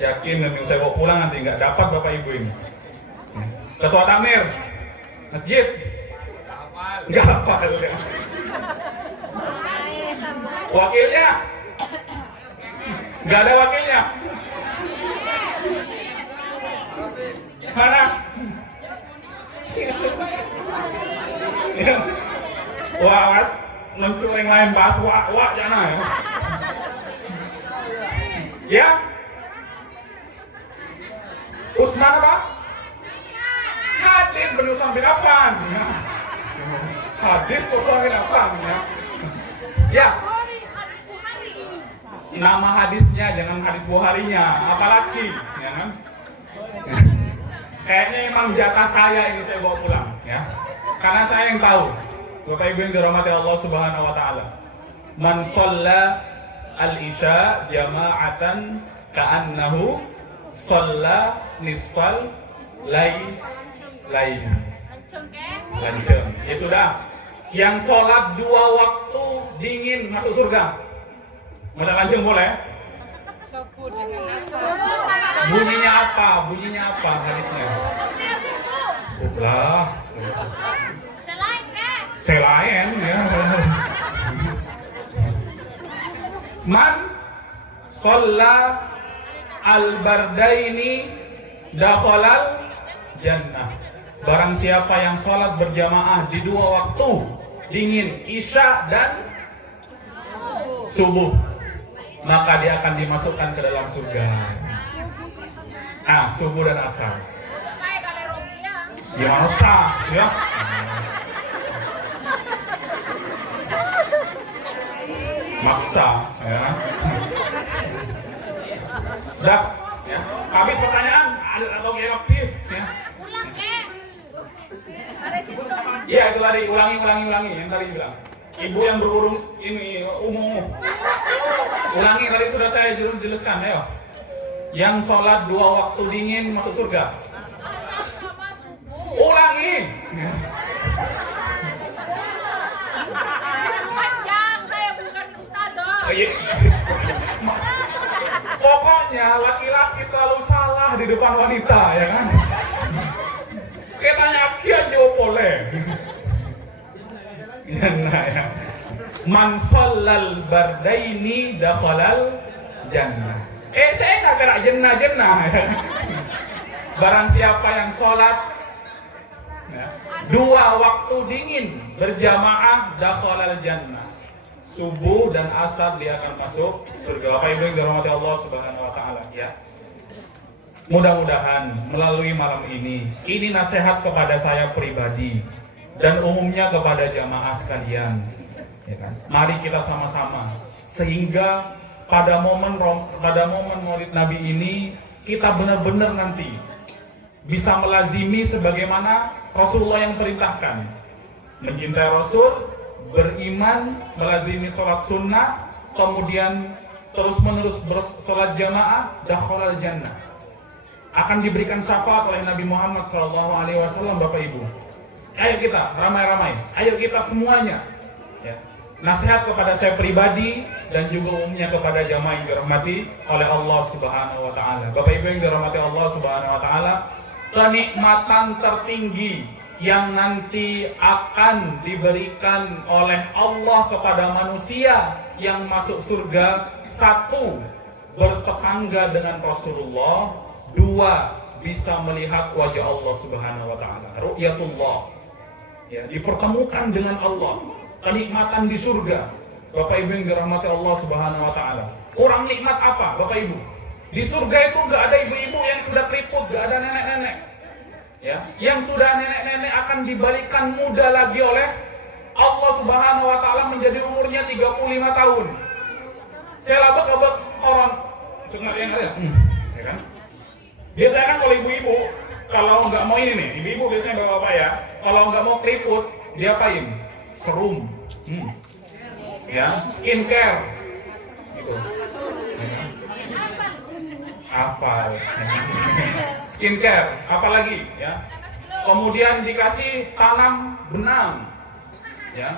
Yakin nanti saya bawa pulang nanti nggak dapat bapak ibu ini. Ketua Tamir masjid nggak hafal ya. Wakilnya nggak ada wakilnya. Mana? Wah, mas, nanti yang lain bahas wak jangan ya. Ya, Usman apa? Hadis benusan bin Affan. Hadis benusan bin Affan. Ya. Nama hadisnya jangan hadis Bukharinya, apalagi, ya kan? Kayaknya emang jatah saya ini saya bawa pulang, ya. Karena saya yang tahu. Bapak Ibu yang dirahmati Allah Subhanahu wa taala. Man shalla al-isya jama'atan ka'annahu shalla nisfal lain. Lanceng. Ya sudah. Yang sholat 2 waktu dingin masuk surga. Masa lanceng boleh? Bunyinya apa? Bunyinya apa hadisnya? Lah. Selain ya. Man shalla al-bardaini dakhalal jannah. Barang siapa yang sholat berjamaah di 2 waktu dingin, isya dan subuh, maka dia akan dimasukkan ke dalam surga. Subuh dan asar. Ya masa, ya. Maksa, ya. Dah, ya. Habis pertanyaan, ada atau yang aktif, ya. Iya, itu tadi ulangi yang tadi bilang. Ibu yang berurung ini umum. Ulangi tadi sudah saya jelaskan, ayo. Yang sholat 2 waktu dingin masuk surga. Ulangi. Pokoknya laki-laki selalu salah di depan wanita, ya kan? Kita yakin jawab boleh. Ya. Man shallal bardaini dakhalal jannah. Saya nggak kira jannah. Barang siapa yang sholat 2 waktu dingin berjamaah dakhalal jannah. Subuh dan asar dia akan masuk surga. Bapak Ibu yang dirahmati Allah Subhanahu wa taala, ya. Mudah-mudahan melalui malam ini nasihat kepada saya pribadi dan umumnya kepada jamaah sekalian, ya kan? Mari kita sama-sama sehingga pada momen Maulid Nabi ini kita benar-benar nanti bisa melazimi sebagaimana Rasulullah yang perintahkan, mencintai Rasul, beriman, melazimi sholat sunnah, kemudian terus-menerus bersolat jamaah, dakhalal jannah. Akan diberikan syafaat oleh Nabi Muhammad SAW, Bapak Ibu. Ayo kita ramai-ramai, ayo kita semuanya, ya. Nasihat kepada saya pribadi dan juga umumnya kepada jamaah yang dirahmati oleh Allah Subhanahu wa taala. Bapak Ibu yang dirahmati Allah Subhanahu wa taala, kenikmatan tertinggi yang nanti akan diberikan oleh Allah kepada manusia yang masuk surga, 1, bertetangga dengan Rasulullah, 2, bisa melihat wajah Allah Subhanahu wa taala, ru'yatullah. Ya, dipertemukan dengan Allah, kenikmatan di surga. Bapak Ibu yang dirahmati Allah Subhanahu wa taala. Kurang nikmat apa, Bapak Ibu? Di surga itu enggak ada ibu-ibu yang sudah keriput, enggak ada nenek-nenek. Ya, yang sudah nenek-nenek akan dibalikan muda lagi oleh Allah Subhanahu wa taala menjadi umurnya 35 tahun. Saya labak-labak orang sunat yang ada. Ya kan? Biasanya kan kalau ibu-ibu kalau nggak mau ini nih, ibu-ibu biasanya bapak-bapak ya, kalau nggak mau keriput, dia apain? Serum. Ya, skincare. Gitu. Ya. Apa? Skincare, apalagi ya. Kemudian dikasih tanam benang. Ya.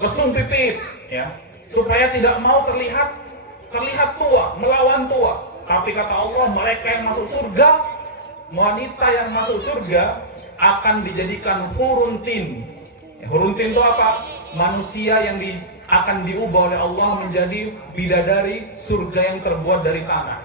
Lesung pipit, ya. Supaya tidak mau terlihat tua, melawan tua. Tapi kata Allah, mereka yang masuk surga, wanita yang masuk surga akan dijadikan huruntin. Huruntin itu apa? Manusia yang akan diubah oleh Allah menjadi bidadari surga yang terbuat dari tanah.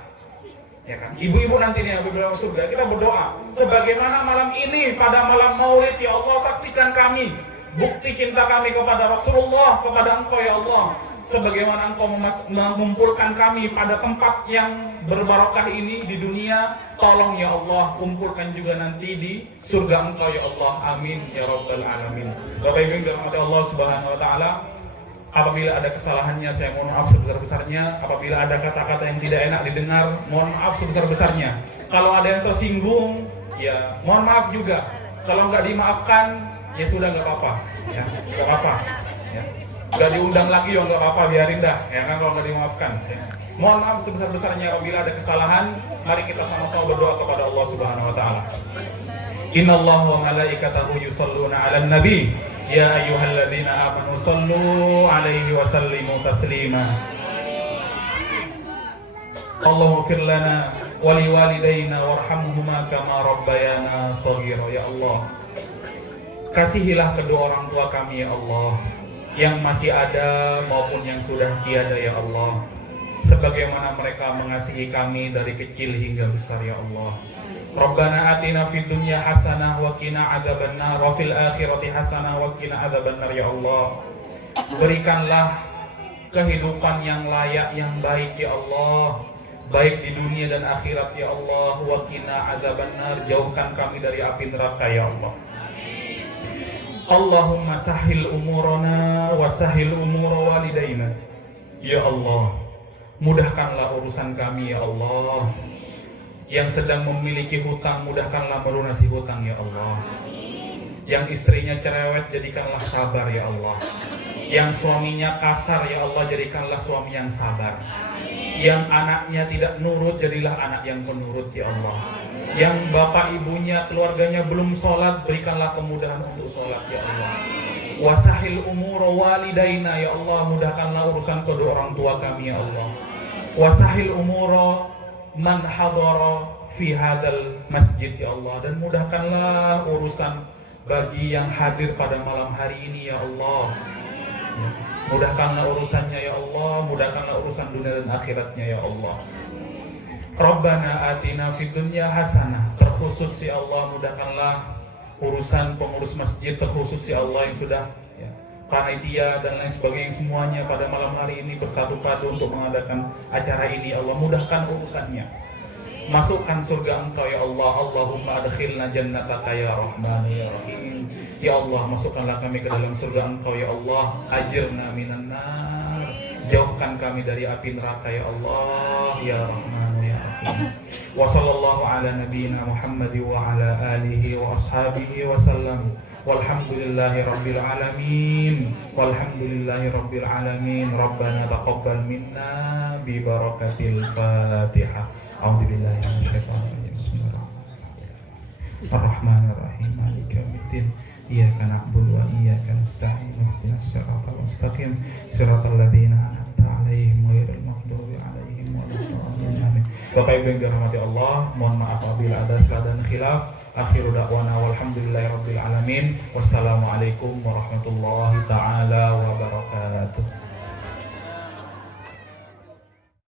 Ya kan? Ibu-ibu nanti nih yang berdoa surga, kita berdoa sebagaimana malam ini pada malam Maulid, ya Allah saksikan kami bukti cinta kami kepada Rasulullah, kepada Engkau ya Allah. Sebagaimana Engkau mengumpulkan kami pada tempat yang berbarokah ini di dunia, tolong ya Allah kumpulkan juga nanti di surga Engkau ya Allah. Amin ya rabbal alamin. Bapak Ibu yang dirahmati Allah Subhanahu wa taala, apabila ada kesalahannya saya mohon maaf sebesar-besarnya. Apabila ada kata-kata yang tidak enak didengar, mohon maaf sebesar-besarnya. Kalau ada yang tersinggung, ya mohon maaf juga. Kalau nggak dimaafkan, ya sudah nggak apa-apa, ya nggak apa-apa. Ya. Nggak diundang lagi, ya nggak apa-apa, biarin dah. Ya kan kalau nggak dimaafkan. Ya. Mohon maaf sebesar-besarnya apabila ada kesalahan. Mari kita sama-sama berdoa kepada Allah Subhanahu Wa Taala. Innallaha wa malaikatahu yusholluna 'alan nabi. Ya ayyuhalladzina amanu shallu 'alaihi wa sallimu taslima. Allahumma fir lana wa liwalidayna warhamhuma kama rabbayana shaghira. Ya Allah, kasihilah kedua orang tua kami ya Allah, yang masih ada maupun yang sudah tiada ya Allah, sebagaimana mereka mengasihi kami dari kecil hingga besar ya Allah. Rabbana atina fid dunya hasanah wa qina adzabannar wa fil akhirati hasanah wa qina adzabannar ya Allah. Berikanlah kehidupan yang layak, yang baik ya Allah, baik di dunia dan akhirat ya Allah. Wa qina adzabannar, jauhkan kami dari api neraka ya Allah. Allahumma sahil umurana wa sahil umur walidaina. Ya Allah, mudahkanlah urusan kami ya Allah. Yang sedang memiliki hutang, mudahkanlah melunasi hutang ya Allah. Yang istrinya cerewet, jadikanlah sabar ya Allah. Yang suaminya kasar ya Allah, jadikanlah suami yang sabar. Yang anaknya tidak nurut, jadilah anak yang penurut ya Allah. Yang bapak ibunya, keluarganya belum sholat, berikanlah kemudahan untuk sholat ya Allah. Wasahil umur walidaina ya Allah, mudahkanlah urusan kedua orang tua kami ya Allah. Wasahil umur man hadara fi hadal masjid ya Allah, dan mudahkanlah urusan bagi yang hadir pada malam hari ini ya Allah. Mudahkanlah urusannya ya Allah, mudahkanlah urusan dunia dan akhiratnya ya Allah. Rabbana atina fid dunya hasanah, terkhusus ya Allah, mudahkanlah urusan pengurus masjid, terkhusus ya Allah yang sudah ya, panitia dan lain sebagainya semuanya pada malam hari ini bersatu padu untuk mengadakan acara ini ya Allah. Mudahkan urusannya, masukkan surga Engkau ya Allah. Allahumma adkhilna jannataka ya Rahman ya Rahim. Ya Allah, masukkanlah kami ke dalam surga Engkau ya Allah. Ajirna minan nar, jauhkan kami dari api neraka ya Allah ya Rahman ya Rahim. Wa sallallahu ala nabiyyina Muhammad wa ala alihi wa ashabihi wa sallam. Walhamdulillahi rabbil alamin. Walhamdulillahi rabbil alamin. Rabbana taqabbal minna bi barakatil Fatihah. A'udzubillahi minasyaitonir rajim. Bismillahirrahmanirrahim. Ar-Rahmanir-Rahim. Maliki yaumiddin. Iyyaka na'budu wa iyyaka nasta'in. Ihdinas siratal mustaqim. Siratal ladzina an'amta 'alaihim ghairil maghdubi 'alaihim waladdallin. Amin. Bapak Ibu yang dirahmati Allah, mohon maaf apabila ada salah dan khilaf. Akhiru da'wana walhamdulillahi rabbil alamin. Wassalamualaikum warahmatullahi taala wabarakatuh.